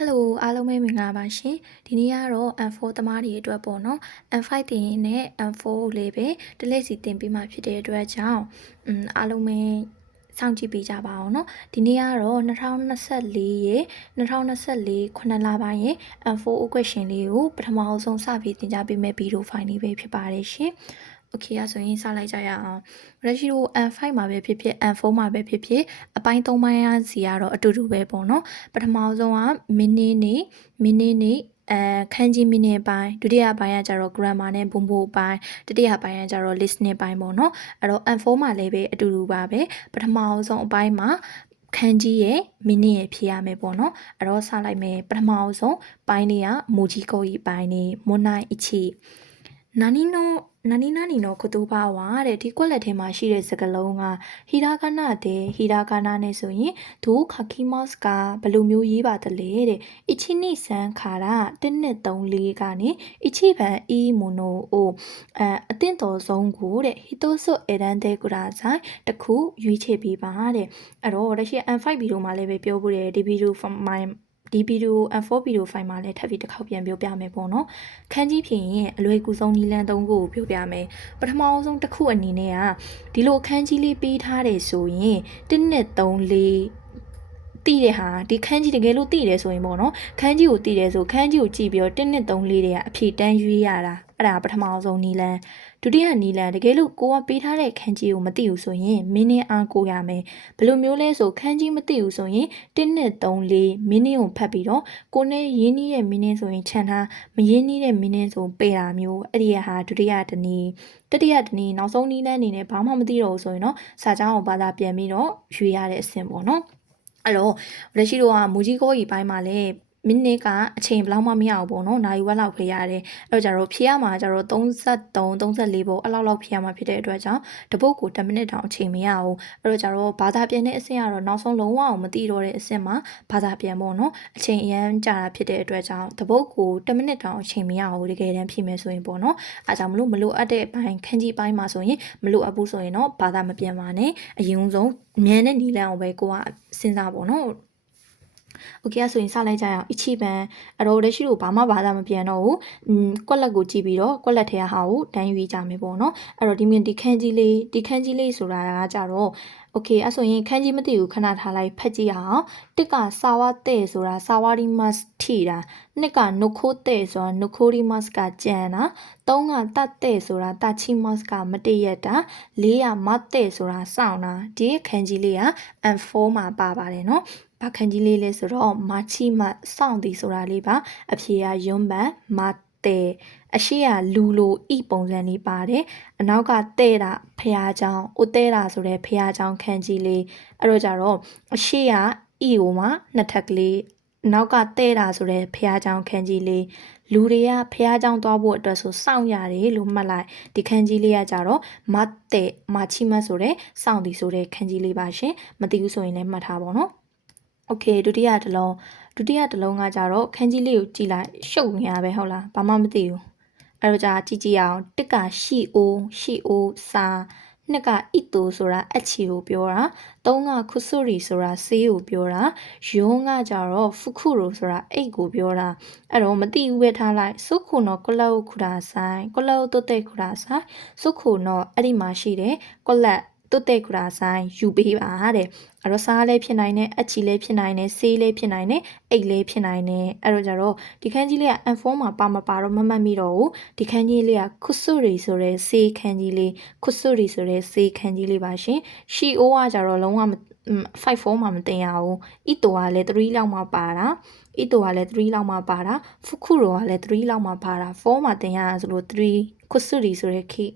Hello အားလုံးပဲမင်္ဂလာပါရှင်ဒီနေ့ကတော့ M4 သမားတွေအတွက်ပေါ့နော် M5 တင်ရင်နဲ့ M4 ကိုလေးပဲတစ်လက်စီတင်ပြီးမှဖြစ်တဲ့အတွက်ကြောင့်အားလုံးပဲစောင့်ကြည့်ပေးကြပါအောင်နော်ဒီနေ့ကတော့2024ရဲ့2024ခုနှစ်လပိုင်းရဲ့ M4 question လေးကိုပထမအဆုံးစပြီးသင်ကြားပေးမယ့်ဗီဒီယိုဖိုင်လေးပဲဖြစ်ပါတယ်ရှင်Okay ဆိုရင်စလိုက်ကြရအောင်လက်ရှိတော့ M5 မှာပဲဖြစ်ဖြစ် M4 မှာပဲဖြစ်ဖြစ်အပိုင်း3ပိုင်းရစီကတော့အတူတူပဲပေါ့နော်ပထမဆုံးကမိနစ်နေခန်းကြီးမိနစ်ပိုင်းဒုတိယပိုင်းကကျတော့ grammar နဲ့ဘုံဘိုပိုင်းတတိယပိုင်းကကျတော့ listening ပိုင်းပေါ့နော်အဲ့တော့ M4 မှာလည်းပဲအတူတူပါပဲပထမဆုံးအပိုင်းမှာခန်းကြီးရဲ့မိနစ်ရဲ့ဖြေရမယ်ပေါ့နော်အဲ့တော့စလိုက်မယ်ပထမဆုံးပိုင်းလေးကမူကြီးကိုကြီးပိုင်းနေမွန်နိုင်အချီနာနီနိုကုတူပါဝါတဲ့ဒီကွက်လက်ထဲမှာရှိတဲ့စကားလုံးကဟီရာဂနာနဲ့ဆိုရင်ဒိုခါခီမော့စ်ကဘယ်လိုမျိုးရေးပါသလဲတဲ့အချီနိဆန်ခါရာ1-3-4ကနေအချီပန်အီမိုနိုအိုအသင့်တော်ဆုံးကိုတဲ့ဟီတိုဆိုအရန်တဲ့ကုရာဆိုင်တခုရွေးချယ်ပေးပါတဲ့အဲ့တော့ရရှိ M5 ဗီဒီယိုမှာလည်းပဲပြောဖို့တယ်ဒီဗီဒီယိုဒီဗီဒီယို M4 ဗီဒီယိုဖိုင်မှာလည်းထပ်ပြီးတစ်ခေါက်ပြန်ပြောပြမယ်ပေါ့နော်ခန်းကြီးဖြစ်ရင်အလွယ်ကူဆုံးနီလန်3ခုကိုပြောပြမယ်ပထမဆုံးတစ်ခုအနေနဲ့ကဒီလိုခန်းကြီးလေးပေးထားတယ်ဆိုရင်1-3-4တည်တဲ့ဟာဒီခန်းကြီးတကယ်လို့တည်တယ်ဆိုရင်ပေါ့နော်ခန်းကြီးကိုတည်တယ်ဆိုခန်းကြီးကိုကြည့်ပြီးတော့1-3-4တွေကအဖြေတန်းရွေးရတာအဲ့ဒါပထမဆုံးနီလန်ဒုတိယနီလန်တကယ်လို့ကိုကပေးထားတဲ့ခန်းကြီးကိုမသိဘူးဆိုရင်မင်းနဲ့အားကိုရမယ်ဘယ်လိုမျိုးလဲဆိုခန်းကြီးမသိဘူးဆိုရင်1-3-4မင်းနဲ့ကိုဖတ်ပြီးတော့ကိုနဲ့ရင်းနှီးတဲ့မင်းနဲ့ဆိုရင်ခြံထားမရင်းနှီးတဲ့မင်းနဲ့ဆိုပေတာမျိုးအဲ့ဒီဟာဒုတိယတနည်းတတိယတနည်းနောက်ဆုံးနီလန်အနေနဲ့ဘာမှမသိတော့ဘူးဆိုရင်တော့စာကြောင်းကိုဘာသာပြန်ပြီးတော့ရွေးရတဲ့အဆင့်ပေါ့နော်အဲ့တော့လက်ရှိတော့မူကြီးကိုကြီးပိုင်းမှာလည်းမိနစ်ကအချိန်ဘယ်လောက်မှမရဘူးပေါ့နော်နိုင်ဝက်လောက်ဖေးရတယ်အဲ့တော့ကျတော့ဖြေရမှာကျတော့33-34ပေါ့အဲ့လောက်ဖြေရမှာဖြစ်တဲ့အတွက်ကြောင့်တပုတ်ကို10မိနစ်တောင်အချိန်မရဘူးအဲ့တော့ကျတော့ဘာသာပြန်တဲ့အဆင့်ကတော့နောက်ဆုံးလုံးဝအောင်မသိတော့တဲ့အဆင့်မှာဘာသာပြန်ပေါ့နော်အချိန်အရန်ကြာတာဖြစ်တဲ့အတွက်ကြောင့်တပုတ်ကို10မိနစ်တောင်အချိန်မရဘူးတကယ်တမ်းဖြေမယ်ဆိုရင်ပေါ့နော်အားကြောင့်မလို့အပ်တဲ့ဘိုင်းခန်းကြီးပိုင်းမှာဆိုရင်မလို့အပ်ဘူးဆိုရင်တော့ဘာသာမပြန်ပါနဲ့အရင်ဆုံးမြန်တဲ့နီလန်ကိုပဲကိုကစဉ်းစားပေါ့နော်โอเคဆိုရင်စလိုက်ကြရအောင်အချီပန်အဲ့တော့လက်ရှိတော့ဘာမှဘာသာမပြန်တော့ဘူးကွက်လက်ကိုကြည့်ပြီးတော့ကွက်လက်ထဲကဟာကိုတန်းယူကြမယ်ပေါ့နော်အဲ့တော့ဒီခန်းကြီးလေးဆိုတာကကြတော့โอเคအဲ့ဆိုရင်ခန်းကြီးမသိဘူးခဏထားလိုက်ဖတ်ကြည့်အောင်တစ်ကစာဝတဲ့ဆိုတာစာဝရီမတ်ထီတာနှစ်ကနုခိုးတဲ့ဆိုတာနုခိုးရီမတ်ကကြံတာသုံးကတတ်တဲ့ဆိုတာတချီမတ်ကမတည့်ရတာလေးကမတ်တဲ့ဆိုတာစောင့်တာဒီခန်းကြီးလေးက M4 မှာပါပါတယ်နော်ဘာခန်းကြီးလေးလဲဆိုတော့မာချီမစောင့်သည်ဆိုတာလေးပါအဖြေကယွန်းပန်မတဲ့အရှိကလူလိုဤပုံစံလေးပါတယ်အနောက်ကတဲ့တာဖះเจ้าဥတဲ့တာဆိုတဲ့ဖះเจ้าခန်းကြီးလေးအဲ့တော့ကြတော့အရှိကဤကိုမှနှစ်ထပ်ကလေးနောက်ကတဲ့တာဆိုတဲ့ဖះเจ้าခန်းကြီးလေးလူတွေကဖះเจ้าသွားဖို့အတွက်ဆိုစောင့်ရတယ်လို့မှတ်လိုက်ဒီခန်းကြီးလေးကကြတော့မတဲ့မာချီမဆိုတဲ့စောင့်သည်ဆိုတဲ့ခန်းကြီးလေးပါရှင်မသိဘူးဆိုရင်လည်းမှတ်ထားပါတော့โอเคဒုတိယတစ်လုံးကကြတော့ခန်းကြီးလေးကိုကြည့်လိုက်ရှုပ်နေရပဲဟုတ်လားဘာမှမသိဘူးအဲ့တော့ကြာကြည့်အောင်တစ်ကရှိအိုးစာနှစ်ကဣတူဆိုတာအချီကိုပြောတာသုံးကခုဆုရီဆိုတာဆေးကိုပြောတာယွန်းကကြတော့ဖုခုရိုဆိုတာအိတ်ကိုပြောတာအဲ့တော့မသိဘူးပဲထားလိုက်စုခုနော်ကလောက်ခုတာဆိုင်ကလောက်တုတ်တဲ့ခုတာဆိုင်စုခုနော်အဲ့ဒီမှာရှိတယ်ကလက်တုတ်တဲ့ခုတာဆိုင်ယူပေးပါတဲ့အဲ့တော့စားလည်းဖြစ်နိုင်တယ်အချီလည်းဖြစ်နိုင်တယ်ဆေးလည်းဖြစ်နိုင်တယ်အိတ်လည်းဖြစ်နိုင်တယ်အဲ့တော့ကြတော့ဒီခန်းကြီးလေးက M4 မှာပါမပါတော့မမှတ်မိတော့ဘူးဒီခန်းကြီးလေးကခုဆုရီဆိုတဲ့ဆေးခန်းကြီးလေးခုဆုရီဆိုတဲ့ဆေးခန်းကြီးလေးပါရှင်ရှီအိုးကကြတော့လုံးဝ54မှာမတင်ရဘူးအီတိုကလည်း3လောက်မှပါတာဖုခုရိုကလည်း3လောက်မှပါတာ4မှာတင်ရဆိုလို့3ခုဆုရီဆိုတဲ့ခိ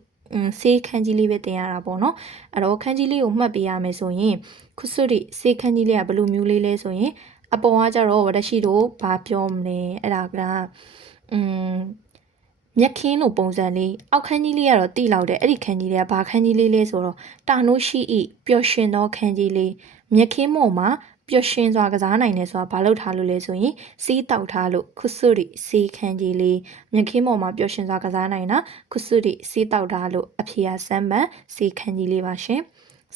ဆေးခန်းကြီးလေးပဲတင်ရတာပေါ့နော်အဲ့တော့ခန်းကြီးလေးကိုမှတ်ပေးရမယ်ဆိုရင်ခုစွရီဆေးခန်းကြီးလေးကဘယ်လိုမျိုးလေးလဲဆိုရင်အပေါ်ကကြတော့ဝရရှိတို့ဘာပြောမလဲအဲ့ဒါကမြက်ခင်းလိုပုံစံလေးအောက်ခန်းကြီးလေးကတော့တိလောက်တယ်အဲ့ဒီခန်းကြီးလေးကဘာခန်းကြီးလေးလဲဆိုတော့တာနိုးရှိဤပျော်ရွှင်သောခန်းကြီးလေးမြက်ခင်းမော်မှာပျော်ရွှင်စွာကစားနိုင်တယ်ဆိုတာဘာလို့ထားလို့လဲဆိုရင်စီးတောက်ထားလို့ခုစွရီစီးခန်းကြီးလေးမြက်ခင်းမော်မှာပျော်ရွှင်စွာကစားနိုင်တာခုစွရီစီးတောက်ထားလို့အဖေကစမ်းပန်စီးခန်းကြီးလေးပါရှင်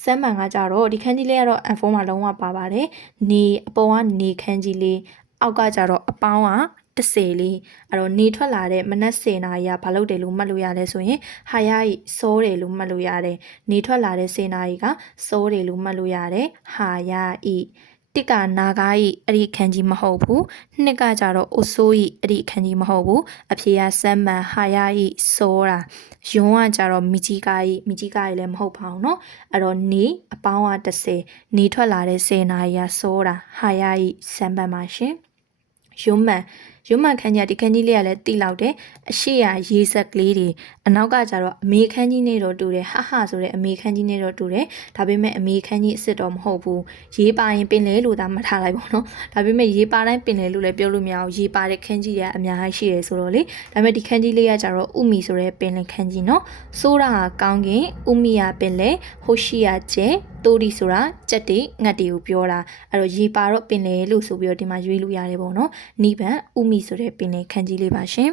စမ်းပန်ကကြတော့ဒီခန်းကြီးလေးကတော့ M4 မှာလုံးဝပါပါတယ်နေအပေါ်ကနေခန်းကြီးလေး အောက်ကကြတော့အပေါင်းက10လေးအဲ့တော့နေထွက်လာတဲ့မနက်10နာရီကဘာလုပ်တယ်လို့မှတ်လို့ရလဲဆိုရင်ဟာရဤစောတယ်လို့မှတ်လို့ရတယ်နေထွက်လာတဲ့10နာရီကစောတယ်လို့မှတ်လို့ရတယ်ဟာရဤတစ်ကနာဂါဤအဲ့ဒီခန်းကြီးမဟုတ်ဘူးနှစ်ကကြတော့အိုဆိုးဤအဲ့ဒီခန်းကြီးမဟုတ်ဘူးအဖြေကစမ်းမှန်ဟာရဤစောတာယွန်းကကြတော့မိကြီးကားဤလည်းမဟုတ်ပါဘူးเนาะအဲ့တော့နေအပေါင်းက10နေထွက်လာတဲ့10နာရီကစောတာဟာရဤစမ်းမှန်ပါရှင်ယွန်းမှန်ခန်းကြီးဒီခန်းကြီးလေးကလည်းတိလောက်တယ်အရှိရရေးဆက်ကလေးတွေအနောက်ကကြတော့အမေခန်းကြီးနဲ့တော့တူတယ်ဟာဆိုတဲ့အမေခန်းကြီးနဲ့တော့တူတယ်ဒါပေမဲ့အမေခန်းကြီးအစ်စ်တော့မဟုတ်ဘူးရေးပါရင်ပင်လဲလို့သာမှတ်ထားလိုက်ပေါ့နော်ဒါပေမဲ့ရေးပါတိုင်းပင်လဲလို့လည်းပြောလို့မရအောင်ရေးပါတဲ့ခန်းကြီးတွေကအများကြီးရှိတယ်ဆိုတော့လေဒါပေမဲ့ဒီခန်းကြီးလေးကကြတော့ဥမီဆိုတဲ့ပင်လယ်ခန်းကြီးနော်ဆိုးတာကကောင်းကင်ဥမီကပင်လဲဟိုရှိရကျဲတိုးဒီဆိုတာကြက်တွေငတ်တွေကိုပြောတာအဲ့တော့ရေပါတော့ပင်လေလို့ဆိုပြီးတော့ဒီမှာရွေးလို့ရတယ်ပေါ့နော်နိဗ္ဗာန်ဥမီဆိုတဲ့ပင်လေခန်းကြီးလေးပါရှင်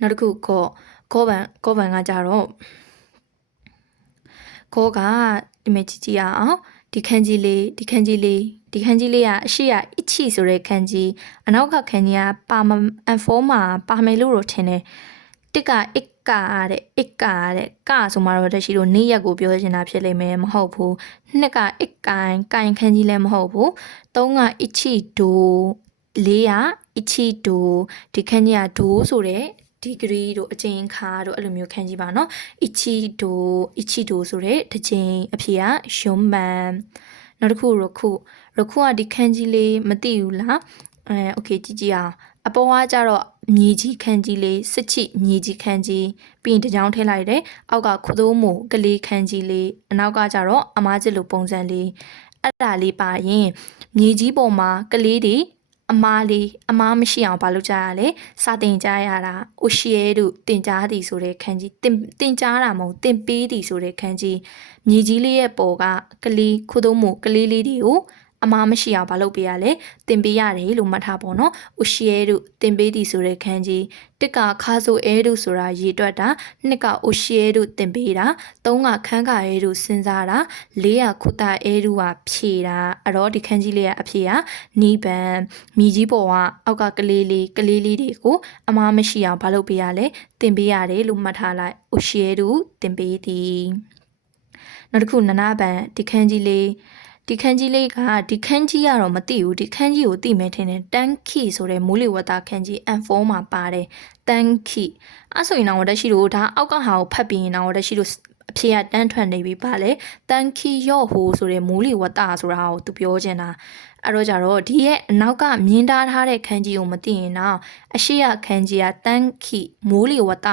နောက်တစ်ခုကောဗန်ကကြတော့ကောကဒီမဲ့ကြည့်ရအောင်ဒီခန်းကြီးလေးကအရှိရအချီဆိုတဲ့ခန်းကြီးအနောက်ကခန်းကြီးကပါမအန်ဖိုးမှာပါမယ်လို့တော့ထင်တယ်တစ်ကအကဆိုမှတော့တရှိလို့နေ့ရက်ကိုပြောချင်တာဖြစ်လိမ့်မယ်မဟုတ်ဘူးနှစ်ကအကိုင်ခန်းကြီးလည်းမဟုတ်ဘူးသုံးကအချီဒိုလေးကအချီဒိုဒီခန်းကြီးကဒိုဆိုတဲ့ဒီဂရီတို့အကျဉ်းခါတို့အဲ့လိုမျိုးခန်းကြီးပါနော်အချီဒိုဆိုတဲ့တစ်ချိန်အဖြေကယွန်းမန်နောက်တစ်ခုရခုကဒီခန်းကြီးလေးမသိဘူးလားโอเคကြည့်အောင်အပေါ်ကကြတော့မြေကြီးခန်းကြီးလေးစစ်ချိမြေကြီးခန်းကြီးပြီးရင်တကြောင်ထည့်လိုက်တယ်အောက်ကခုသိုးမို့ကလေးခန်းကြီးလေးအနောက်ကကြတော့အမားကျစ်လိုပုံစံလေးအဲ့ဒါလေးပါရင်မြေကြီးပေါ်မှာကလေးတွေအမားမရှိအောင်ဘာလုပ်ကြရလဲစာတင်ကြရတာအိုရှီယေတို့တင်ကြားသည်ဆိုတဲ့ခန်းကြီးတင်ကြားတာမဟုတ်တင်ပေးသည်ဆိုတဲ့ခန်းကြီးမြေကြီးလေးရဲ့ပေါ်ကကလေးခုသိုးမို့ကလေးလေးတွေကိုအမားမရှိအောင်မလုပ်ပေးရလဲတင်ပေးရတယ်လို့မှတ်ထားပေါ့နော်။ဥရှိဲတို့တင်ပေးသည်ဆိုတဲ့ခန်းကြီးတစ်ကခါဆိုအဲတို့ဆိုတာရေတွက်တာနှစ်ကဥရှိဲတို့တင်ပေးတာသုံးကခန်းကအဲတို့စဉ်းစားတာလေးကခုတာအဲတို့ကဖြေတာအဲ့တော့ဒီခန်းကြီးလေးကအဖြေကနီးပန်မြည်ကြီးပေါ်ကအောက်ကကလေးလေးတွေကိုအမားမရှိအောင်မလုပ်ပေးရလဲတင်ပေးရတယ်လို့မှတ်ထားလိုက်ဥရှိဲတို့တင်ပေးသည်နောက်တစ်ခုနနာပန်ဒီခန်းကြီးလေးကဒီခန်းကြီးကတော့မသိဘူးဒီခန်းကြီးကိုသိမယ်ထင်တယ်တန်ခီဆိုတဲ့မိုးလေဝသခန်းကြီး N4 မှာပါတယ်တန်ခီအဲ့ဆိုရင်တော့တက်ရှိလို့ဒါအောက်ကဟာကိုဖတ်ပြီးရင်တော့တက်ရှိလို့အဖြေကတန်းထွက်နေပြီပါလေတန်ခီရော့ဟိုဆိုတဲ့မိုးလေဝသဆိုတာကိုသူပြောချင်တာအဲ့တော့ကြတော့ဒီရဲ့အနောက်ကမြင်ထားတဲ့ခန်းကြီးကိုမသိရင်တော့အရှိရခန်းကြီးကတန်ခီမိုးလေဝသ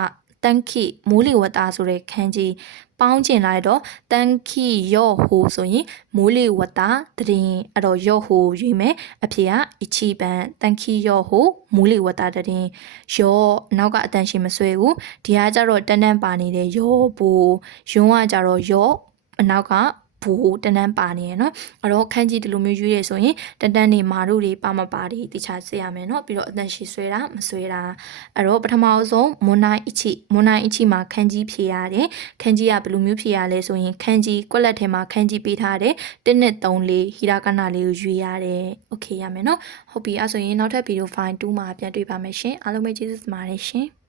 ဆိုတဲ့ခန်းကြီးပေါင်းကျင်လိုက်တော့တန်ခီရော့ဟိုဆိုရင်မိုးလေဝသတရင်အဲ့တော့ရော့ဟိုရွေးမယ်အဖြေကအချီပန်တန်ခီရော့ဟိုမိုးလေဝသတရင်ရော့နောက်ကအတန်ရှင်မဆွဲဘူးဒီကကြတော့တန်းပါနေတယ်ရော့ဘူယွန်းကကြတော့ရော့အနောက်ကဘူတန်းပါနေရနော်အဲ့တော့ခန်းကြီးဒီလိုမျိုးရွေးရဆိုရင်တန်းနေမာတို့တွေပါမပါတွေတခြားစစ်ရမယ်နော်ပြီးတော့အတန်ရှိဆွဲတာမဆွဲတာအဲ့တော့ပထမဆုံးမွန်နိုင်အချီမှာခန်းကြီးဖြေရတယ်ခန်းကြီးကဘယ်လိုမျိုးဖြေရလဲဆိုရင်ခန်းကြီးကွက်လက်ထဲမှာခန်းကြီးပေးထားတယ်1နဲ့3လေးဟီရာကနာလေးကိုရွေးရတယ်โอเคရမယ်နော်ဟုတ်ပြီအဲ့ဆိုရင်နောက်ထပ်ဗီဒီယိုဖိုင်2မှာပြန်တွေ့ပါမယ်ရှင်အားလုံးပဲကျေးဇူးတင်ပါတယ်ရှင်